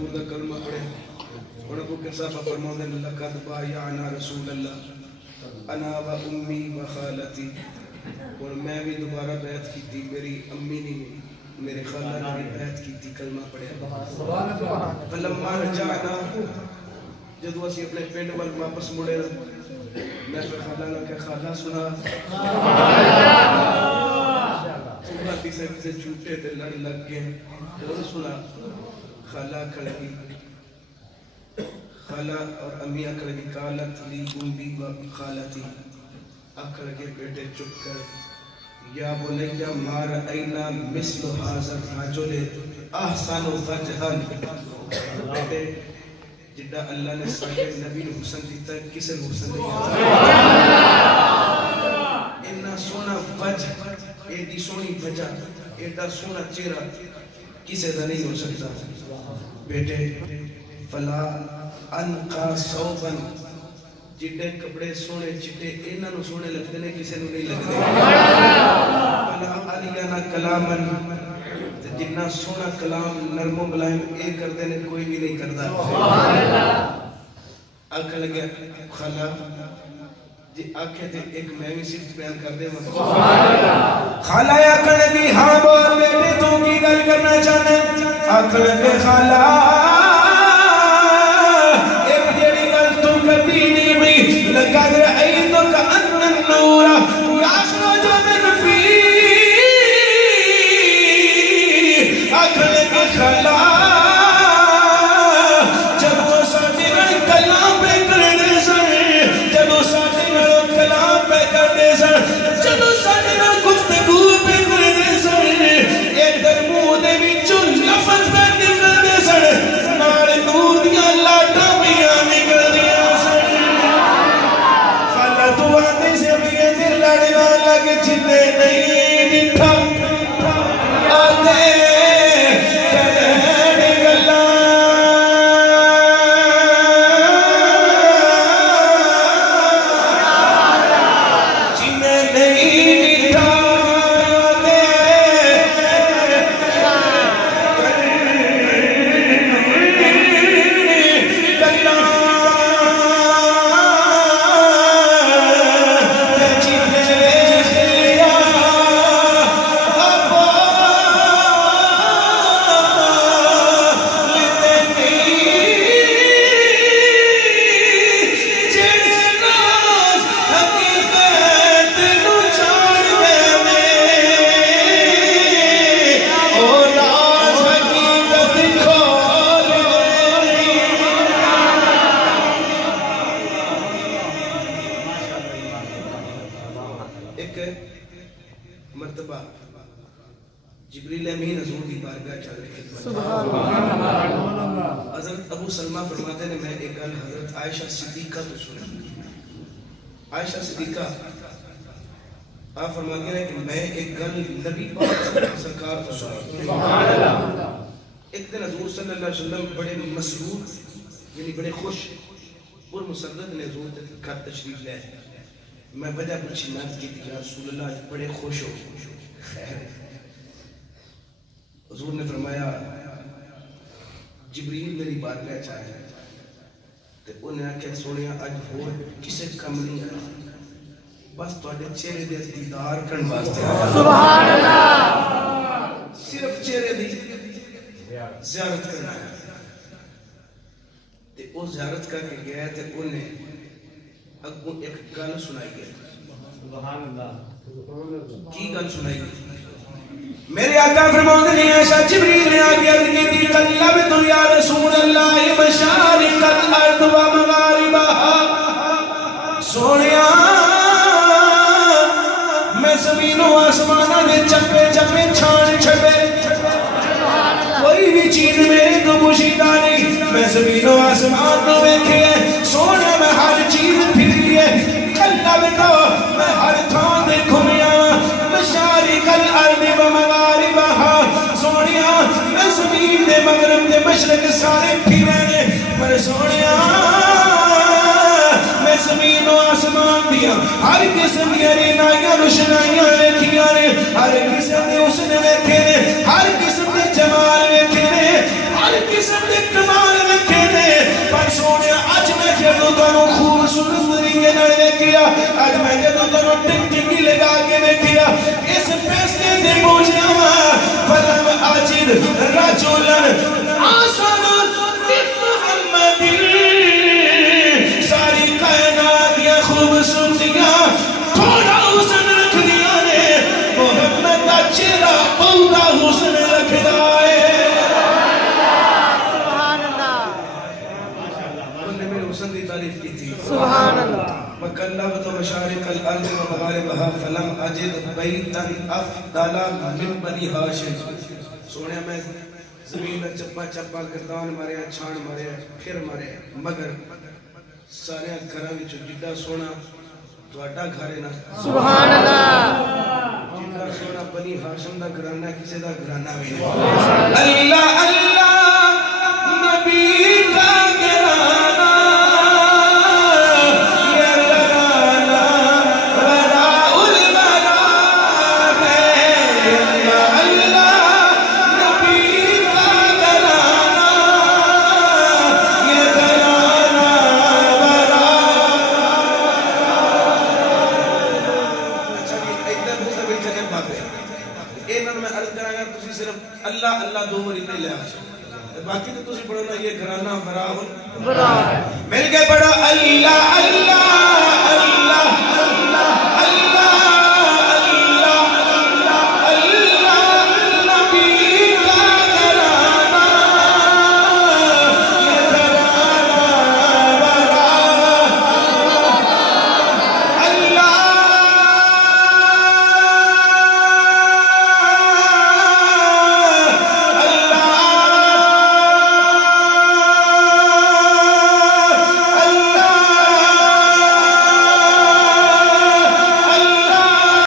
حضور دا کلمہ پڑھے اور ابو کے صاحب فرماتے ہیں لقد بایعنا رسول اللہ انا و امی و خالتی، اور میں بھی دوبارہ بیعت کی تھی، میری امی نے میرے خالہ نے بھی بیعت کی تھی، کلمہ پڑھے. فلما رجعنا، جدو اسی اپنے پنڈ وال واپس مڑے میں پھر خالہ نے کہا خالہ سنا تمہا کسے کسے چھوٹے تے لڑ لگ گئے اور سنا. خالہ کھڑی خالہ اور امی اکھڑ گی قالت لی امی و خالتی، اکھڑ کے بیٹے چپ کر یا بنیا ما رأینا مثل هذا الرجل احسن وجها، بیٹے جدہ اللہ نے سارے نبی نے حسن دیتا ہے کسے حسن دیتا ہے. اتنا سونا وجہ، ایڈی سونی وجہ، ایڈا سونا چہرہ کسے دا نہیں ہو سکتا. بیٹے فلا انقا صوباً، جڑے کپڑے سونے چٹے انہاں نو سونے لگتے نے کسے نو نہیں لگتے. فلا علینا کلاماً، جتنا سونا کلام نرم و ملائم ایک کردے نے کوئی بھی نہیں کردا. آکھا لگیا خالہ جی آکھے تھے ایک میں بھی صرف بیان کر دے خالہ آکھا لگی ہاں بول بیٹے تو کی گل کرنا چاہنے. آکھا لگے خالہ ایک جیڑی گل تو کبھی نہیں ہوئی لقد رأیتک ان النور یخرج من فی. آکھا لگے خالہ جب وہ ساتھی نال کلام پہ کرنے سن، جب وہ ساتھی نال کلام پہ کرنے سن، جب وہ ساتھی نال گفتگو پہ کرنے سن، ایک در منہ دے وچوں لفظ پہ نکلنے سن، نال نور دیاں لاٹاں میاں نکل دیاں سن. خالہ تو آنے سے بھی یہ دل لڑنا لگ جنے نہیں ڈٹھا آتے مرتبہ جبریل امین حضور کی بارگاہ چل رہی خدمت. حضرت ابو سلمہ فرماتے ہیں میں ایک گل حضرت عائشہ صدیقہ تو سنا. عائشہ صدیقہ آپ فرماتے ہیں کہ میں ایک گل نبی پاک سرکار تو سنا. ایک دن حضور صلی اللہ علیہ وسلم بڑے مسرور یعنی بڑے خوش اور مسرت نے حضور گھر تشریف لے. میں وجہ پوچھی ناز کی تھی یا رسول اللہ بڑے خوش ہو. خیر حضور نے فرمایا جبریل میری بارگاہ چاہے تے انہیں آکھیا سونیا اج ہور کسے کم نہیں آیا، بس تواڈے چہرے دے دیدار کرن واسطے آیا. سبحان اللہ. صرف چہرے دی زیارت کرنا ہے. تے او زیارت کر کے گیا تے انہیں اگوں ایک گل سنائی گئی. سبحان اللہ. کی گل سنائی گئی؟ میرے آقا فرماتے ہیں ایسا جبریل نے آگے عرض کی تھی قلبت یا رسول اللہ مشارق الارض و مغاربہا. سونیا میں زمین و آسمانہ دے چپے چپے چھان چھپے کوئی بھی چیز میرے کو پوشیدہ نہیں. میں زمین و آسمان کو دیکھے سونا میں ہر چیز پھری ہے. قلبت میں ہر تھان دے گھومیا مشارق الارض و مغاربہا. سونیا میں زمین دے مغرب دے مشرق سارے پھرے نے پر سونیا میں زمین و آسمان دیا ہر قسم کی رینائیاں روشنائیاں دیکھیاں نے، ہر قسم دے حسن دیکھے نے، ہر قسم دے جمال دیکھے نے، ہر ہر قسم کے کمال رکھے نے پر سونے اج میں جدو تانوں خوبصورت طریقے نال ویکھیا اج میں جدو تانوں ٹک ٹکی لگا کے ویکھیا اس فیصلے تے پہنچیا وا فلم اجد رجلن آسان محمد ساری کائنات یا خوبصورتیاں تھوڑا حسن رکھ دیا نے محمد دا چہرہ بہتا حسن رکھدا ہے حسن دی تعریف کی تھی سبحان اللہ وَقَلَّبْتُ مَشَارِقَ الْأَرْضِ وَمَغَارِبَهَا فَلَمْ أَجِدْ بَيْتًا أَفْضَلَ مِنْ بَنِي ہاشم سونے میں زمین میں چپا چپا گردان ماریا چھان ماریا پھر ماریا مگر سارے گھراں وچ جڈا سونا تہاڈا گھر ہے نا سبحان اللہ جڈا سونا بنی ہاشم دا گھرانہ کسے دا گھرانہ بھی نہیں اللہ اللہ نبی کا گھرانہ اللہ اللہ دو بری پہ لے آشا باقی تو تسی پڑھو نا یہ گھرانہ برا مل کے پڑھو اللہ اللہ